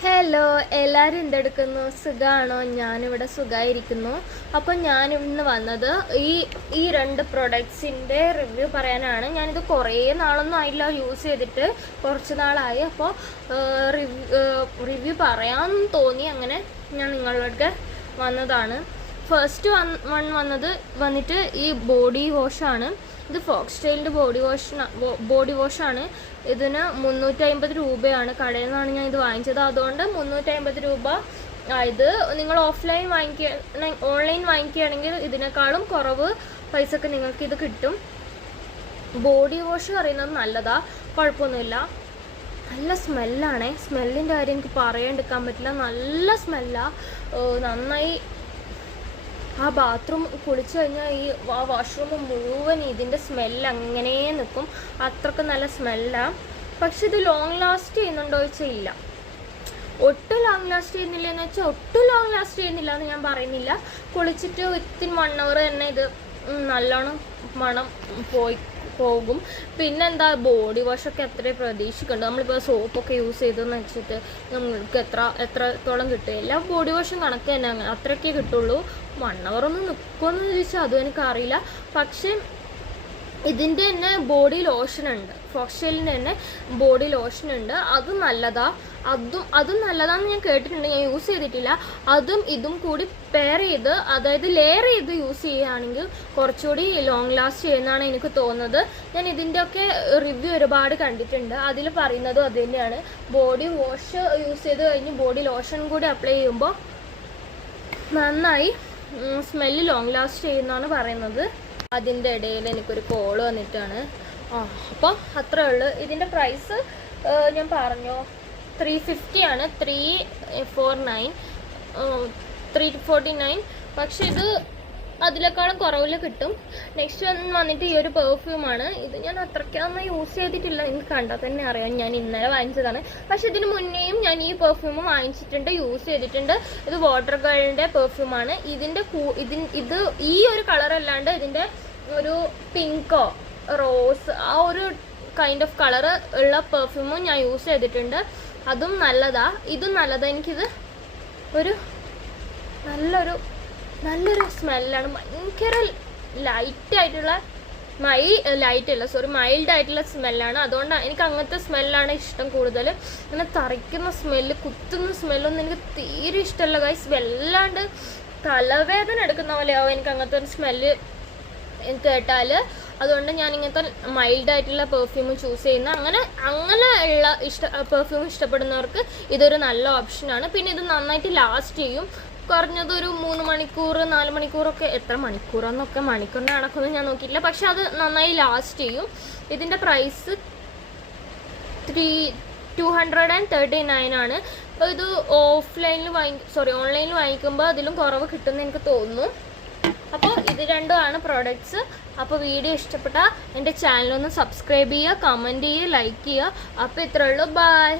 Hello, എല്ലാവരും എന്തെടുക്കുന്നു? സുഖമാണോ? ഞാനിവിടെ സുഖമായിരിക്കുന്നു. അപ്പം ഞാനിന്ന് വന്നത് ഈ രണ്ട് പ്രൊഡക്ട്സിൻ്റെ റിവ്യൂ പറയാനാണ്. ഞാനിത് കുറേ നാളൊന്നും ആയില്ല യൂസ് ചെയ്തിട്ട്, കുറച്ച് നാളായി. അപ്പോൾ റിവ്യൂ പറയാൻ തോന്നി, അങ്ങനെ ഞാൻ നിങ്ങളോട് വന്നതാണ്. ഫസ്റ്റ് വന്നിട്ട് ഈ ബോഡി വാഷാണ്. ഇത് ഫോക്സ്റ്റൈലിൻ്റെ ബോഡി വാഷാണ്. ഇതിന് 350 രൂപയാണ്. കടയിൽ നിന്നാണ് ഞാൻ ഇത് വാങ്ങിച്ചത്. അതുകൊണ്ട് 350 രൂപ ആയത്. നിങ്ങൾ ഓൺലൈൻ വാങ്ങിക്കുകയാണെങ്കിൽ ഇതിനേക്കാളും കുറവ് പൈസക്ക് നിങ്ങൾക്ക് ഇത് കിട്ടും. ബോഡി വാഷ് പറയുന്നത് നല്ലതാ, കുഴപ്പമൊന്നുമില്ല. നല്ല സ്മെല്ലാണേ. സ്മെല്ലിൻ്റെ കാര്യം എനിക്ക് പറയാണ്ടിരിക്കാൻ പറ്റില്ല. നല്ല സ്മെല്ലാണ്. നന്നായി ആ ബാത്റൂം കുളിച്ചു കഴിഞ്ഞാൽ ആ വാഷ്റൂം മുഴുവൻ ഇതിൻ്റെ സ്മെല്ല് അങ്ങനെ നിൽക്കും. അത്രയ്ക്ക് നല്ല സ്മെല്ലാണ്. പക്ഷെ ഇത് ലോങ് ലാസ്റ്റ് ചെയ്യുന്നുണ്ടോ ചോദിച്ചാൽ ഇല്ല. ഒട്ടും ലോങ് ലാസ്റ്റ് ചെയ്യുന്നില്ല എന്ന് വെച്ചാൽ ഒട്ടും ലോങ് ലാസ്റ്റ് ചെയ്യുന്നില്ല എന്ന് ഞാൻ പറയുന്നില്ല. കുളിച്ചിട്ട് വിത്തിൻ 1 hour തന്നെ ഇത് നല്ലോണം മണം പോകും. പിന്നെന്താ, ബോഡി വാഷൊക്കെ എത്ര പ്രതീക്ഷിക്കുന്നുണ്ട്. നമ്മളിപ്പോൾ സോപ്പൊക്കെ യൂസ് ചെയ്തെന്ന് വെച്ചിട്ട് നമ്മൾക്ക് എത്രത്തോളം കിട്ടും? എല്ലാ ബോഡി വാഷും കണക്ക് തന്നെ, അത്രയൊക്കെ കിട്ടുള്ളൂ. 1 hour ഒന്നും നിൽക്കുമെന്ന് ചോദിച്ചാൽ അതും എനിക്കറിയില്ല. പക്ഷേ ഇതിൻ്റെ തന്നെ ബോഡി ലോഷൻ ഉണ്ട്, ഫോക്സ്റ്റൈലിൻ്റെ തന്നെ ബോഡി ലോഷൻ ഉണ്ട്. അതും നല്ലതാ. അതും നല്ലതാണെന്ന് ഞാൻ കേട്ടിട്ടുണ്ട്, ഞാൻ യൂസ് ചെയ്തിട്ടില്ല. അതും ഇതും കൂടി പെയർ ചെയ്ത്, അതായത് ലെയർ ചെയ്ത് യൂസ് ചെയ്യുകയാണെങ്കിൽ കുറച്ചുകൂടി ലോങ് ലാസ്റ്റ് ചെയ്യുന്നതാണ് എനിക്ക് തോന്നുന്നത്. ഞാൻ ഇതിൻ്റെയൊക്കെ റിവ്യൂ ഒരുപാട് കണ്ടിട്ടുണ്ട്. അതിൽ പറയുന്നതും അത് തന്നെയാണ്. ബോഡി വാഷ് യൂസ് ചെയ്ത് കഴിഞ്ഞ് ബോഡി ലോഷൻ കൂടി അപ്ലൈ ചെയ്യുമ്പോൾ നന്നായി സ്മെല്ല് ലോങ് ലാസ്റ്റ് ചെയ്യുന്നതാണ് പറയുന്നത്. അതിൻ്റെ ഇടയിൽ എനിക്കൊരു കോൾ വന്നിട്ടാണ്. അപ്പോൾ അത്രേ ഉള്ളൂ. ഇതിൻ്റെ പ്രൈസ് ഞാൻ പറഞ്ഞു 350 ആണ്. 349 349. പക്ഷെ ഇത് അതിലേക്കാളും കുറവിൽ കിട്ടും. നെക്സ്റ്റ് വന്നിട്ട് ഈ ഒരു പെർഫ്യൂമാണ്. ഇത് ഞാൻ അത്രയ്ക്കൊന്നും യൂസ് ചെയ്തിട്ടില്ല, എനിക്ക് കണ്ടാൽ തന്നെ അറിയാം. ഞാൻ ഇന്നലെ വാങ്ങിച്ചതാണ്. പക്ഷെ ഇതിന് മുന്നേയും ഞാൻ ഈ പെർഫ്യൂം വാങ്ങിച്ചിട്ടുണ്ട്, യൂസ് ചെയ്തിട്ടുണ്ട്. ഇത് വാട്ടർ ഗേളിൻ്റെ പെർഫ്യൂമാണ്. ഇത് ഈ ഒരു കളർ അല്ലാണ്ട് ഇതിൻ്റെ ഒരു പിങ്കോ റോസ് ആ ഒരു കൈൻഡ് ഓഫ് കളറ് ഉള്ള പെർഫ്യൂമും ഞാൻ യൂസ് ചെയ്തിട്ടുണ്ട്. അതും നല്ലതാ, ഇതും നല്ലതാ. എനിക്കിത് ഒരു നല്ലൊരു സ്മെല്ലാണ്. ഭയങ്കര മൈൽഡ് ആയിട്ടുള്ള സ്മെല്ലാണ്. അതുകൊണ്ടാണ് എനിക്ക് അങ്ങനത്തെ സ്മെല്ലാണ് ഇഷ്ടം കൂടുതൽ. അങ്ങനെ തറയ്ക്കുന്ന സ്മെല്ല്, കുത്തുന്ന സ്മെല്ലൊന്നും എനിക്ക് തീരെ ഇഷ്ടമല്ല ഗൈസ്. വല്ലാണ്ട് തലവേദന എടുക്കുന്ന പോലെയാവും എനിക്ക് അങ്ങനത്തെ ഒരു സ്മെല്ല് കേട്ടാൽ. അതുകൊണ്ട് ഞാൻ ഇങ്ങനത്തെ മൈൽഡായിട്ടുള്ള പെർഫ്യൂം ചൂസ് ചെയ്യുന്ന അങ്ങനെ ഉള്ള പെർഫ്യൂം ഇഷ്ടപ്പെടുന്നവർക്ക് ഇതൊരു നല്ല ഓപ്ഷനാണ്. പിന്നെ ഇത് നന്നായിട്ട് ലാസ്റ്റ് ചെയ്യും. കുറഞ്ഞതൊരു 3 മണിക്കൂർ 4 മണിക്കൂറൊക്കെ, എത്ര മണിക്കൂറാന്നൊക്കെ മണിക്കൂറിൻ്റെ കണക്കൊന്നും ഞാൻ നോക്കിയിട്ടില്ല. പക്ഷെ അത് നന്നായി ലാസ്റ്റ് ചെയ്യും. ഇതിൻ്റെ പ്രൈസ് 239 ആണ്. ഇത് ഓൺലൈനിൽ വാങ്ങിക്കുമ്പോൾ അതിലും കുറവ് കിട്ടുമെന്ന് എനിക്ക് തോന്നുന്നു. അപ്പോൾ ഇത് രണ്ടുമാണ് പ്രോഡക്റ്റ്സ്. അപ്പോൾ വീഡിയോ ഇഷ്ടപ്പെട്ടാൽ എൻ്റെ ചാനലൊന്ന് സബ്സ്ക്രൈബ് ചെയ്യുക, കമൻറ്റ് ചെയ്യുക, ലൈക്ക് ചെയ്യുക. അപ്പോൾ ഇത്രയേ ഉള്ളൂ. ബൈ.